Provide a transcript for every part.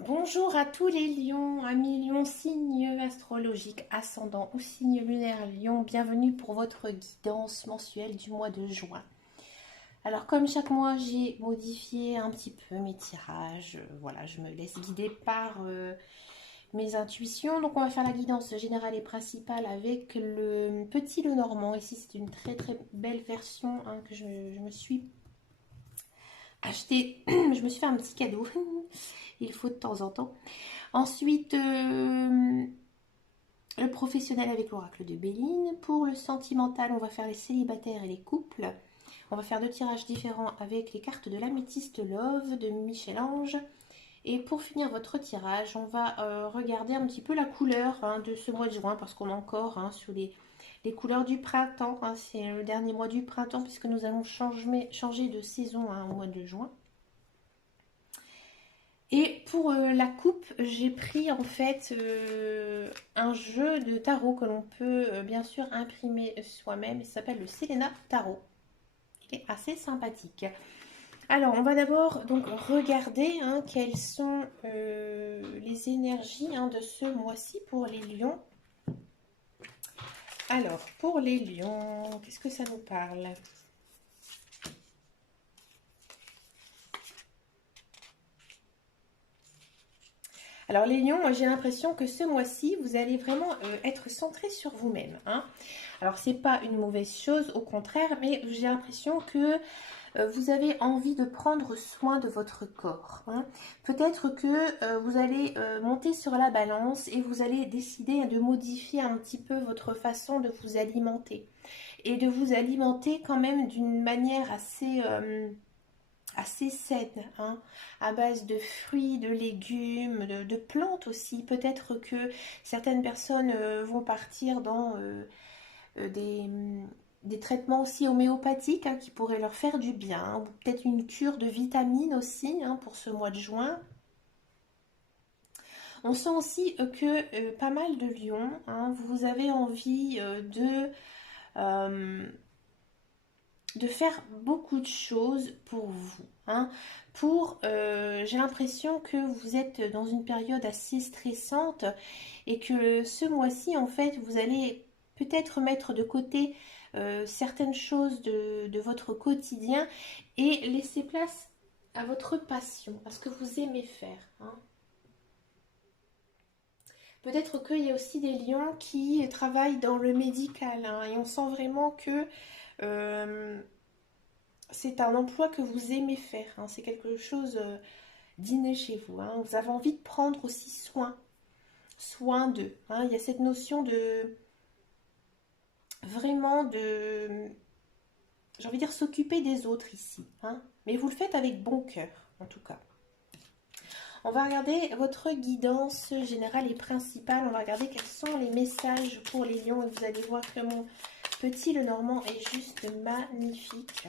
Bonjour à tous les lions, amis lions, signe astrologique, ascendant ou signe lunaire lion. Bienvenue pour votre guidance mensuelle du mois de juin. Alors comme chaque mois, j'ai modifié un petit peu mes tirages. Voilà, je me laisse guider par mes intuitions. Donc on va faire la guidance générale et principale avec le petit Lenormand. Ici, c'est une très très belle version que je me suis acheté. Je me suis fait un petit cadeau. Il faut de temps en temps. Ensuite, le professionnel avec l'oracle de Béline. Pour le sentimental, on va faire les célibataires et les couples. On va faire deux tirages différents avec les cartes de l'améthyste Love de Michel-Ange. Et pour finir votre tirage, on va regarder un petit peu la couleur de ce mois de juin parce qu'on est encore sur les couleurs du printemps. C'est le dernier mois du printemps puisque nous allons changer de saison au mois de juin. Et pour la coupe, j'ai pris en fait un jeu de tarot que l'on peut bien sûr imprimer soi-même. Il s'appelle le Selena Tarot. Il est assez sympathique. Alors, on va d'abord donc regarder quelles sont les énergies de ce mois-ci pour les lions. Alors, pour les lions, qu'est-ce que ça nous parle? Alors les lions, moi j'ai l'impression que ce mois-ci, vous allez vraiment être centré sur vous-même. Alors c'est pas une mauvaise chose, au contraire, mais j'ai l'impression que vous avez envie de prendre soin de votre corps. Peut-être que vous allez monter sur la balance et vous allez décider de modifier un petit peu votre façon de vous alimenter. Et de vous alimenter quand même d'une manière assez saine, à base de fruits, de légumes, de plantes aussi. Peut-être que certaines personnes vont partir dans des traitements aussi homéopathiques qui pourraient leur faire du bien, ou peut-être une cure de vitamines aussi pour ce mois de juin. On sent aussi que pas mal de lions, vous avez envie de faire beaucoup de choses pour vous. J'ai l'impression que vous êtes dans une période assez stressante et que ce mois-ci, en fait, vous allez peut-être mettre de côté certaines choses de votre quotidien et laisser place à votre passion, à ce que vous aimez faire. Peut-être qu'il y a aussi des lions qui travaillent dans le médical et on sent vraiment que euh, c'est un emploi que vous aimez faire. C'est quelque chose d'inné chez vous. Vous avez envie de prendre aussi soin d'eux. Il y a cette notion de vraiment de, j'ai envie de dire, s'occuper des autres ici. Mais vous le faites avec bon cœur, en tout cas. On va regarder votre guidance générale et principale. On va regarder quels sont les messages pour les lions. Et vous allez voir que mon petit Lenormand est juste magnifique.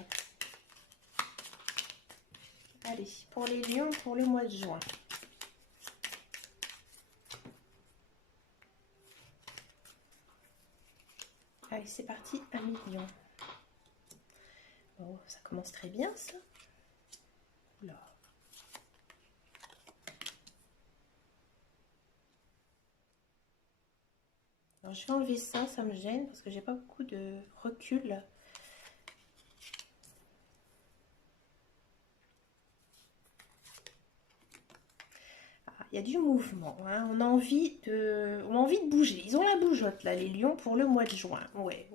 Allez, pour les lions, pour le mois de juin. Allez, c'est parti, un million. Bon, ça commence très bien, ça. Oula. Alors, je vais enlever ça, ça me gêne parce que j'ai pas beaucoup de recul. Il y a du mouvement, on a envie de bouger. Ils ont la bougeotte là, les lions, pour le mois de juin. Ouais.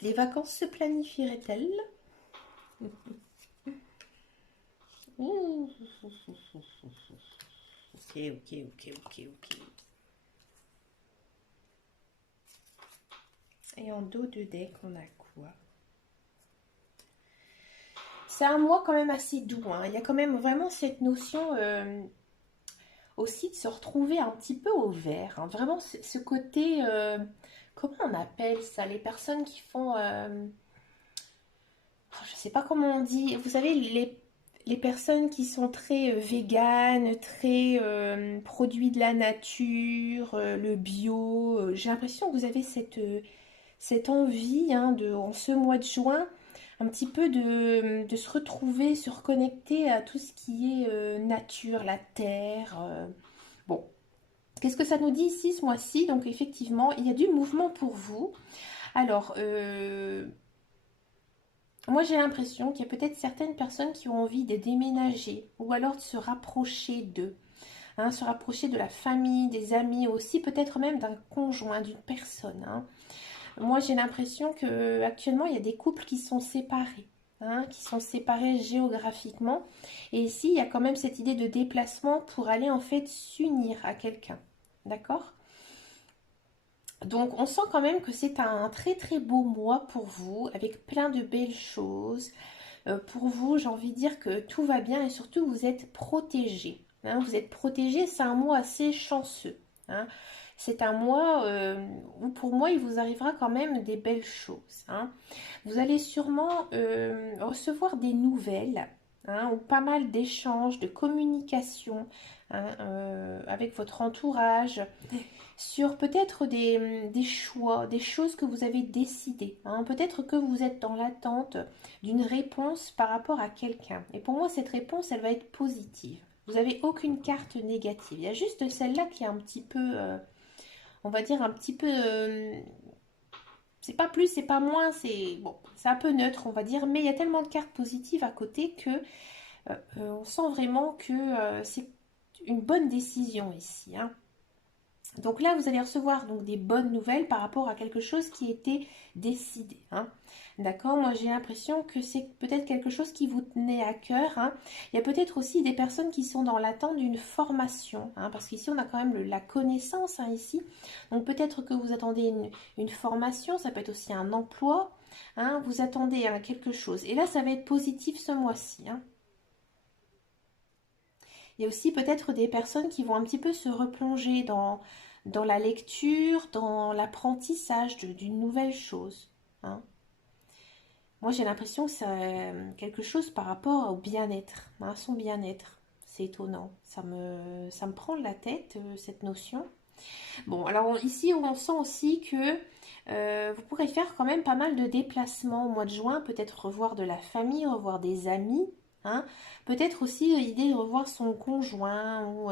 Les vacances se planifieraient-elles? Ok. Et en dos de deck, on a quoi? C'est un mois quand même assez doux. Il y a quand même vraiment cette notion aussi de se retrouver un petit peu au vert. Vraiment ce côté, comment on appelle ça? Les personnes qui font, je sais pas comment on dit, vous savez, les personnes qui sont très véganes, très produits de la nature, le bio. J'ai l'impression que vous avez cette envie en ce mois de juin un petit peu de se retrouver, se reconnecter à tout ce qui est nature, la terre. Bon, qu'est-ce que ça nous dit ici ce mois-ci? Donc effectivement, il y a du mouvement pour vous. Alors, moi j'ai l'impression qu'il y a peut-être certaines personnes qui ont envie de déménager ou alors de se rapprocher d'eux. Hein, se rapprocher de la famille, des amis, aussi peut-être même d'un conjoint, d'une personne. Hein. Moi, j'ai l'impression que actuellement, il y a des couples qui sont séparés, hein, qui sont séparés géographiquement. Et ici, il y a quand même cette idée de déplacement pour aller en fait s'unir à quelqu'un. D'accord? Donc, on sent quand même que c'est un très très beau mois pour vous, avec plein de belles choses. Pour vous, j'ai envie de dire que tout va bien et surtout, vous êtes protégés. Hein, vous êtes protégés, c'est un mois assez chanceux. Hein. C'est un mois où pour moi, il vous arrivera quand même des belles choses. Hein. Vous allez sûrement recevoir des nouvelles, hein, ou pas mal d'échanges, de communication, hein, avec votre entourage, sur peut-être des choix, des choses que vous avez décidées. Hein. Peut-être que vous êtes dans l'attente d'une réponse par rapport à quelqu'un. Et pour moi, cette réponse, elle va être positive. Vous n'avez aucune carte négative. Il y a juste celle-là qui est un petit peu, on va dire un petit peu, c'est pas plus, c'est pas moins, c'est bon, c'est un peu neutre, on va dire. Mais il y a tellement de cartes positives à côté que on sent vraiment que c'est une bonne décision ici. Hein. Donc là, vous allez recevoir donc des bonnes nouvelles par rapport à quelque chose qui était décidé. Hein. D'accord? Moi, j'ai l'impression que c'est peut-être quelque chose qui vous tenait à cœur. Hein. Il y a peut-être aussi des personnes qui sont dans l'attente d'une formation. Hein, parce qu'ici, on a quand même la connaissance hein, ici. Donc peut-être que vous attendez une formation. Ça peut être aussi un emploi. Hein, vous attendez à quelque chose. Et là, ça va être positif ce mois-ci. Hein. Il y a aussi peut-être des personnes qui vont un petit peu se replonger dans la lecture, dans l'apprentissage d'une nouvelle chose. Hein. Moi, j'ai l'impression que c'est quelque chose par rapport au bien-être, hein, son bien-être. C'est étonnant. Ça me prend la tête, cette notion. Bon, alors ici, on sent aussi que vous pourrez faire quand même pas mal de déplacements au mois de juin, peut-être revoir de la famille, revoir des amis, hein. Peut-être aussi l'idée de revoir son conjoint ou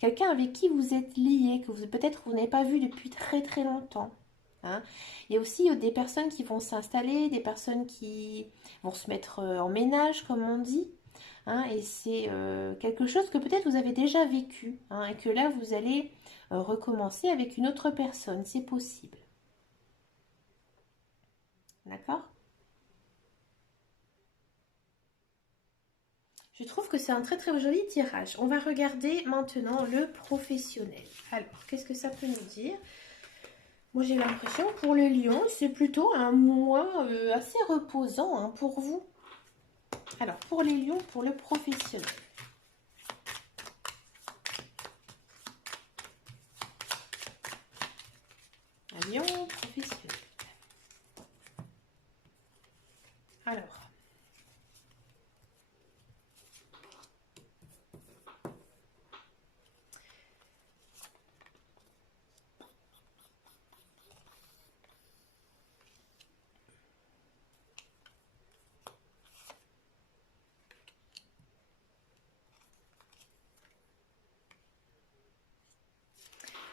quelqu'un avec qui vous êtes lié, que vous peut-être vous n'avez pas vu depuis très très longtemps. Hein. Il y a aussi des personnes qui vont s'installer, des personnes qui vont se mettre en ménage, comme on dit. Hein, et c'est quelque chose que peut-être vous avez déjà vécu hein, et que là vous allez recommencer avec une autre personne, c'est possible. D'accord? Je trouve que c'est un très très joli tirage. On va regarder maintenant le professionnel. Alors, qu'est-ce que ça peut nous dire? Moi j'ai l'impression pour le lion, c'est plutôt un mois assez reposant hein, pour vous. Alors, pour les lions, pour le professionnel. Un lion professionnel.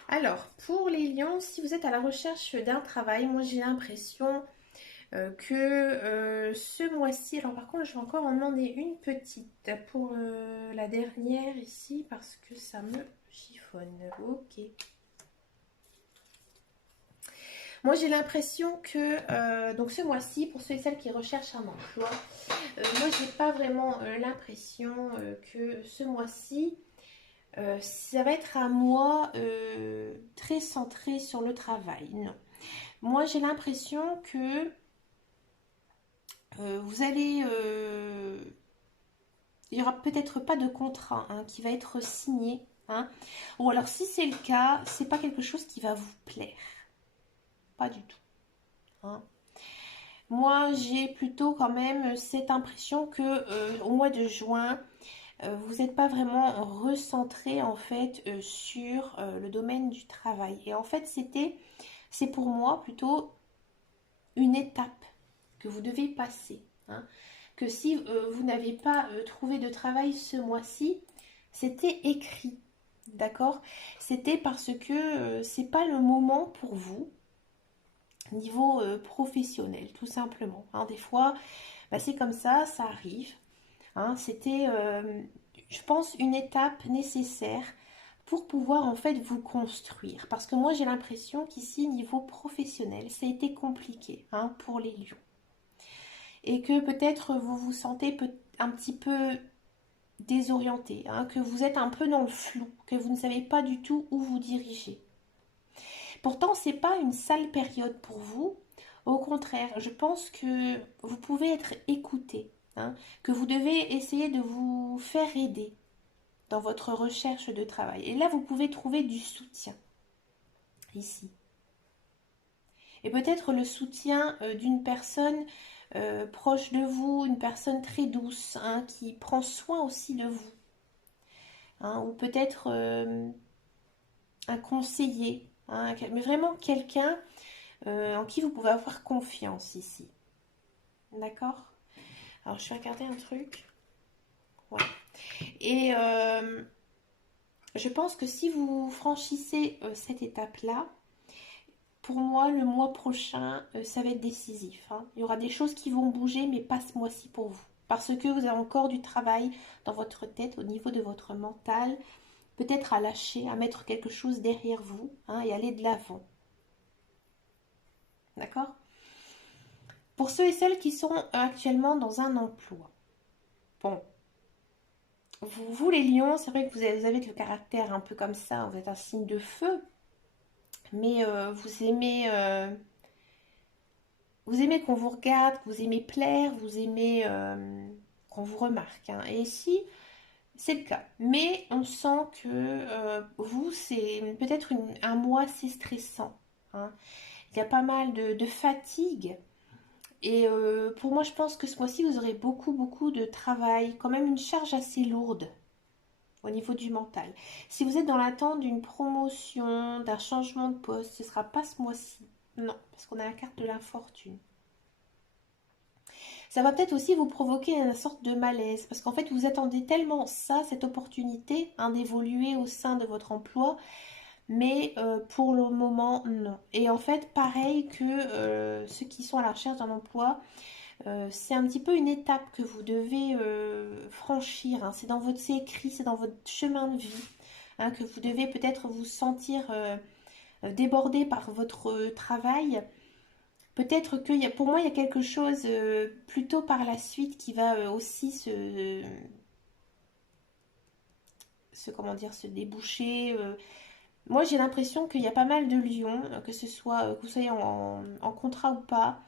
Alors, pour les lions, si vous êtes à la recherche d'un travail, moi j'ai l'impression que ce mois-ci, alors par contre je vais encore en demander une petite pour la dernière ici parce que ça me chiffonne. Ok. Moi j'ai l'impression que donc ce mois-ci, pour ceux et celles qui recherchent un emploi, moi j'ai pas vraiment l'impression que ce mois-ci ça va être un mois très centré sur le travail. Non. Moi j'ai l'impression que vous allez il n'y aura peut-être pas de contrat hein, qui va être signé. Hein. Ou alors si c'est le cas, c'est pas quelque chose qui va vous plaire. Pas du tout. Hein. Moi, j'ai plutôt quand même cette impression que au mois de juin, vous n'êtes pas vraiment recentré en fait sur le domaine du travail. Et en fait, c'est pour moi plutôt une étape que vous devez passer. hein. Que si vous n'avez pas trouvé de travail ce mois-ci, c'était écrit, d'accord? C'était parce que c'est pas le moment pour vous, niveau professionnel, tout simplement, hein. Des fois, bah, c'est comme ça arrive, hein. C'était, je pense, une étape nécessaire pour pouvoir en fait vous construire. Parce que moi, j'ai l'impression qu'ici, niveau professionnel, ça a été compliqué, hein, pour les lions. Et que peut-être vous vous sentez un petit peu désorienté, hein, que vous êtes un peu dans le flou, que vous ne savez pas du tout où vous diriger. Pourtant, c'est pas une sale période pour vous. Au contraire, je pense que vous pouvez être écouté, hein, que vous devez essayer de vous faire aider dans votre recherche de travail. Et là, vous pouvez trouver du soutien ici. Et peut-être le soutien d'une personne proche de vous, une personne très douce, hein, qui prend soin aussi de vous, hein, ou peut-être un conseiller, hein, mais vraiment quelqu'un en qui vous pouvez avoir confiance ici. D'accord? Alors, je vais regarder un truc. Ouais. Et je pense que si vous franchissez cette étape-là, pour moi, le mois prochain, ça va être décisif, hein. Il y aura des choses qui vont bouger, mais pas ce mois-ci pour vous. Parce que vous avez encore du travail dans votre tête, au niveau de votre mental, peut-être à lâcher, à mettre quelque chose derrière vous, hein, et aller de l'avant. D'accord? Pour ceux et celles qui sont actuellement dans un emploi, bon, vous les lions, c'est vrai que vous avez le caractère un peu comme ça, vous êtes un signe de feu, mais vous aimez qu'on vous regarde, vous aimez plaire, vous aimez qu'on vous remarque, hein. Et ici, c'est le cas. Mais on sent que vous, c'est peut-être un mois assez stressant, hein. Il y a pas mal de fatigue. Et pour moi, je pense que ce mois-ci, vous aurez beaucoup, beaucoup de travail, quand même une charge assez lourde au niveau du mental. Si vous êtes dans l'attente d'une promotion, d'un changement de poste, ce ne sera pas ce mois-ci. Non, parce qu'on a la carte de l'infortune. Ça va peut-être aussi vous provoquer une sorte de malaise, parce qu'en fait, vous attendez tellement ça, cette opportunité, hein, d'évoluer au sein de votre emploi, mais pour le moment, non. Et en fait, pareil que ceux qui sont à la recherche d'un emploi, c'est un petit peu une étape que vous devez franchir, hein. C'est écrit, c'est dans votre chemin de vie, hein, que vous devez peut-être vous sentir débordé par votre travail. Peut-être que pour moi, il y a quelque chose plutôt par la suite qui va aussi comment dire, se déboucher. Moi, j'ai l'impression qu'il y a pas mal de lions, que ce soit que vous soyez en contrat ou pas.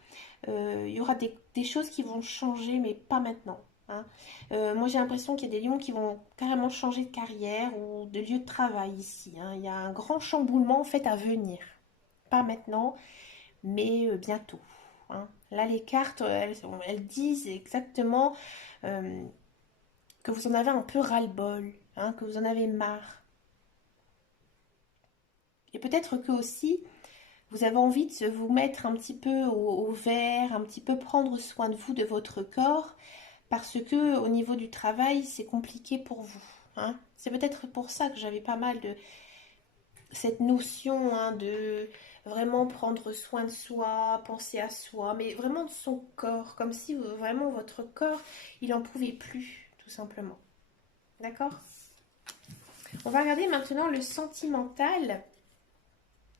Il y aura des choses qui vont changer, mais pas maintenant, hein. Moi, j'ai l'impression qu'il y a des lions qui vont carrément changer de carrière ou de lieu de travail ici, hein. Il y a un grand chamboulement en fait à venir. Pas maintenant, mais bientôt, hein. Là, les cartes, elles disent exactement euh, que vous en avez un peu ras-le-bol, hein, que vous en avez marre. Et peut-être que aussi, vous avez envie de vous mettre un petit peu au vert, un petit peu prendre soin de vous, de votre corps, parce que au niveau du travail, c'est compliqué pour vous, hein. C'est peut-être pour ça que j'avais pas mal de cette notion, hein, de vraiment prendre soin de soi, penser à soi, mais vraiment de son corps, comme si vraiment votre corps, il en pouvait plus, tout simplement. D'accord? On va regarder maintenant le sentimental.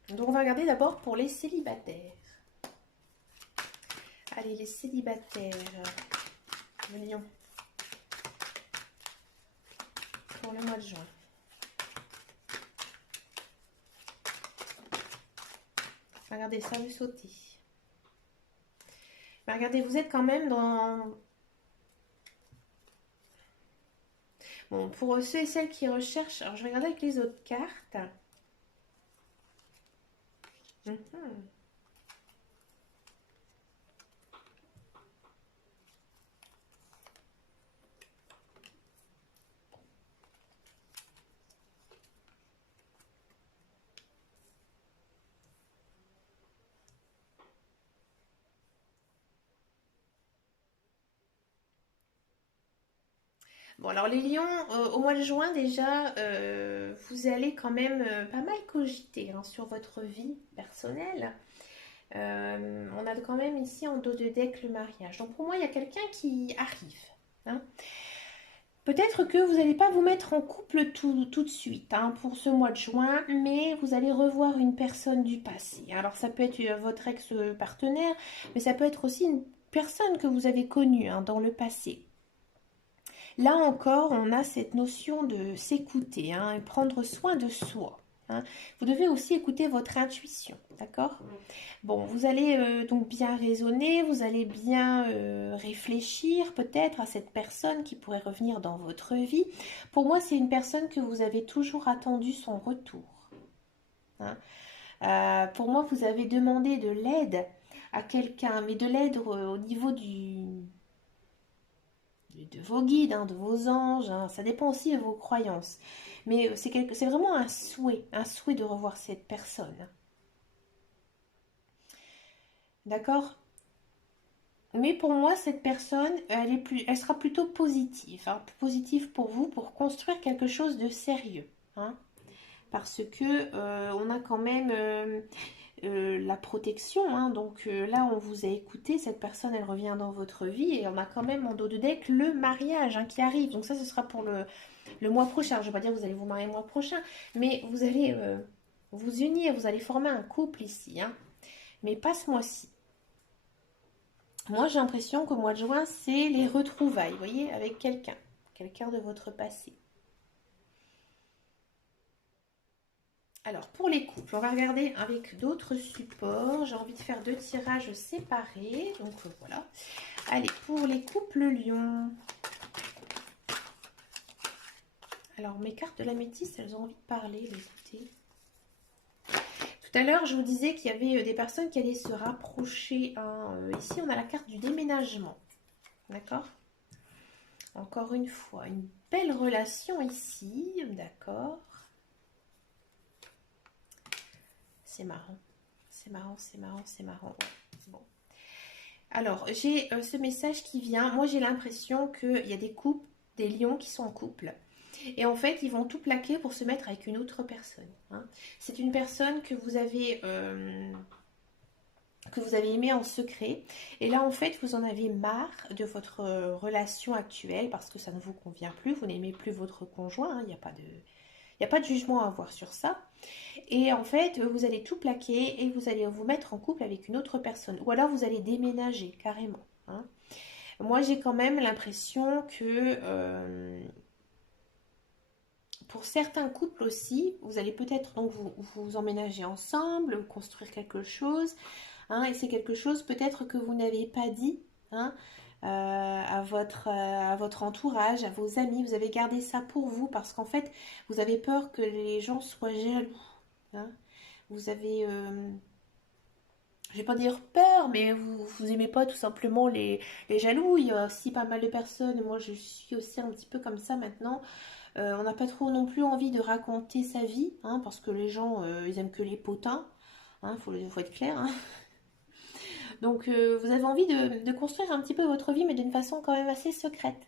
Donc on va regarder d'abord pour les célibataires. Allez, les célibataires. Le lion. Pour le mois de juin. Regardez, ça veut sauter. Mais regardez, vous êtes quand même dans... Bon, pour ceux et celles qui recherchent... Alors, je vais regarder avec les autres cartes. Mhm. Bon, alors les lions, au mois de juin déjà, vous allez quand même pas mal cogiter hein, sur votre vie personnelle. On a quand même ici en dos de deck le mariage. Donc pour moi, il y a quelqu'un qui arrive. Hein. Peut-être que vous n'allez pas vous mettre en couple tout de suite hein, pour ce mois de juin, mais vous allez revoir une personne du passé. Alors ça peut être votre ex-partenaire, mais ça peut être aussi une personne que vous avez connue hein, dans le passé. Là encore, on a cette notion de s'écouter hein, et prendre soin de soi. Hein. Vous devez aussi écouter votre intuition, d'accord? Bon, vous allez donc bien raisonner, vous allez bien réfléchir peut-être à cette personne qui pourrait revenir dans votre vie. Pour moi, c'est une personne que vous avez toujours attendu son retour. Hein. Pour moi, vous avez demandé de l'aide à quelqu'un, mais de l'aide au niveau de vos guides, hein, de vos anges, hein. Ça dépend aussi de vos croyances. Mais c'est vraiment un souhait de revoir cette personne. D'accord? Mais pour moi, cette personne, elle sera plutôt positive, hein, positive pour vous, pour construire quelque chose de sérieux. Hein, parce que on a quand même la protection. Hein, donc là, on vous a écouté, cette personne, elle revient dans votre vie et on a quand même en dos de deck le mariage hein, qui arrive. Donc ça, ce sera pour le mois prochain. Je ne vais pas dire que vous allez vous marier le mois prochain, mais vous allez vous unir, vous allez former un couple ici. Hein, mais pas ce mois-ci. Moi, j'ai l'impression qu'au mois de juin, c'est les retrouvailles, vous voyez, avec quelqu'un, quelqu'un de votre passé. Alors, pour les couples, on va regarder avec d'autres supports. J'ai envie de faire 2 tirages séparés, donc voilà. Allez, pour les couples lion. Alors, mes cartes de la métisse, elles ont envie de parler, écoutez. Tout à l'heure, je vous disais qu'il y avait des personnes qui allaient se rapprocher. Hein. Ici, on a la carte du déménagement. D'accord? Encore une fois, une belle relation ici. D'accord? C'est marrant. C'est marrant, c'est marrant, c'est marrant. Ouais. Bon. Alors, j'ai ce message qui vient. Moi, j'ai l'impression qu'il y a des couples, des lions qui sont en couple. Et en fait, ils vont tout plaquer pour se mettre avec une autre personne. Hein. C'est une personne que vous avez aimé en secret. Et là, en fait, vous en avez marre de votre relation actuelle parce que ça ne vous convient plus. Vous n'aimez plus votre conjoint. Il n'y a pas de... Il n'y a pas de jugement à avoir sur ça. Et en fait, vous allez tout plaquer et vous allez vous mettre en couple avec une autre personne. Ou alors vous allez déménager carrément. Hein. Moi, j'ai quand même l'impression que pour certains couples aussi, vous allez peut-être donc vous emménager ensemble, construire quelque chose. Hein, et c'est quelque chose peut-être que vous n'avez pas dit. Hein, à votre entourage, à vos amis. Vous avez gardé ça pour vous parce qu'en fait, vous avez peur que les gens soient jaloux. Hein. Vous avez, je vais pas dire peur, mais vous aimez pas tout simplement les jaloux. Il y a aussi pas mal de personnes, moi je suis aussi un petit peu comme ça maintenant. On n'a pas trop non plus envie de raconter sa vie, hein, parce que les gens, ils aiment que les potins. Hein, faut être clair. Hein. Donc vous avez envie de construire un petit peu votre vie, mais d'une façon quand même assez secrète.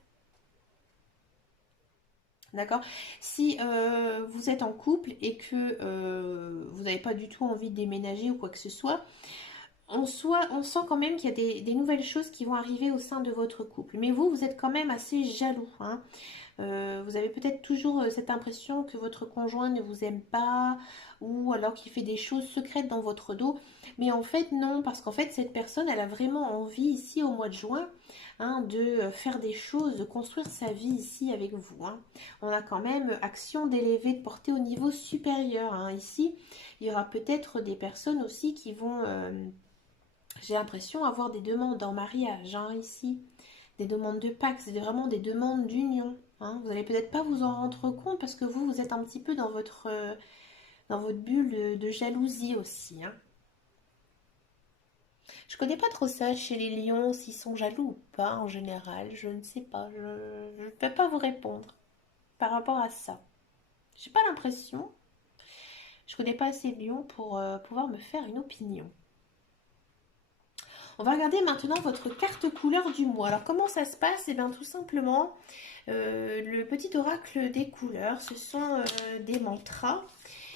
D'accord? Si vous êtes en couple et que vous n'avez pas du tout envie de déménager ou quoi que ce soit, on sent quand même qu'il y a des nouvelles choses qui vont arriver au sein de votre couple. Mais vous êtes quand même assez jaloux. Hein. Vous avez peut-être toujours cette impression que votre conjoint ne vous aime pas ou alors qu'il fait des choses secrètes dans votre dos. Mais en fait, non, parce qu'en fait, cette personne, elle a vraiment envie ici au mois de juin hein, de faire des choses, de construire sa vie ici avec vous. Hein. On a quand même action d'élever, de porter au niveau supérieur. Hein. Ici, il y aura peut-être des personnes aussi qui vont, j'ai l'impression, avoir des demandes en mariage hein, ici. Des demandes de Pâques, c'est vraiment des demandes d'union. Hein. Vous n'allez peut-être pas vous en rendre compte parce que vous êtes un petit peu dans votre bulle de jalousie aussi. Hein. Je connais pas trop ça chez les lions, s'ils sont jaloux ou pas en général. Je ne sais pas. Je ne peux pas vous répondre par rapport à ça. J'ai pas l'impression. Je connais pas assez de lions pour pouvoir me faire une opinion. On va regarder maintenant votre carte couleur du mois. Alors comment ça se passe? Eh bien tout simplement, le petit oracle des couleurs, ce sont des mantras.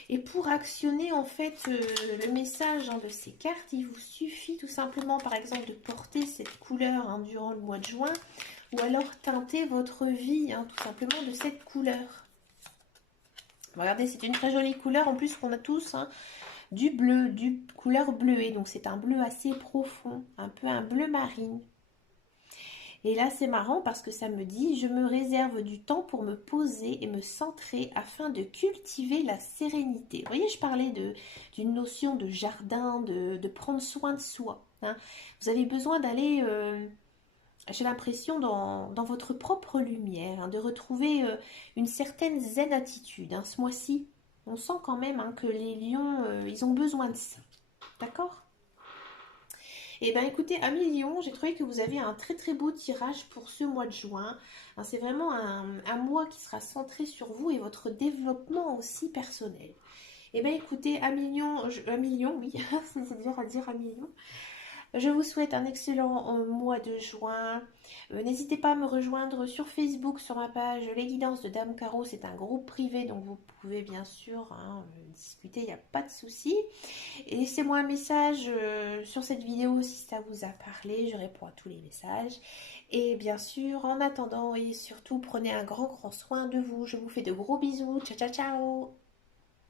Et pour actionner en fait le message de ces cartes, il vous suffit tout simplement par exemple de porter cette couleur durant le mois de juin, ou alors teinter votre vie tout simplement de cette couleur. Regardez, c'est une très jolie couleur en plus qu'on a tous, du bleu, du couleur bleuée, donc c'est un bleu assez profond, un peu un bleu marine. Et là, c'est marrant parce que ça me dit, je me réserve du temps pour me poser et me centrer afin de cultiver la sérénité. Vous voyez, je parlais d'une notion de jardin, de prendre soin de soi. Vous avez besoin d'aller, j'ai l'impression, dans votre propre lumière, de retrouver une certaine zen attitude. Ce mois-ci, on sent quand même que les lions, ils ont besoin de ça. D'accord? Eh bien écoutez, amis Lion, j'ai trouvé que vous avez un très très beau tirage pour ce mois de juin. C'est vraiment un mois qui sera centré sur vous et votre développement aussi personnel. Eh bien écoutez, amis Lion, oui, c'est dur à dire, amis Lion. Je vous souhaite un excellent mois de juin. N'hésitez pas à me rejoindre sur Facebook, sur ma page Les Guidances de Dame Caro. C'est un groupe privé, donc vous pouvez bien sûr discuter, il n'y a pas de souci. Et laissez-moi un message sur cette vidéo si ça vous a parlé. Je réponds à tous les messages. Et bien sûr, en attendant et surtout, prenez un grand soin de vous. Je vous fais de gros bisous. Ciao, ciao, ciao!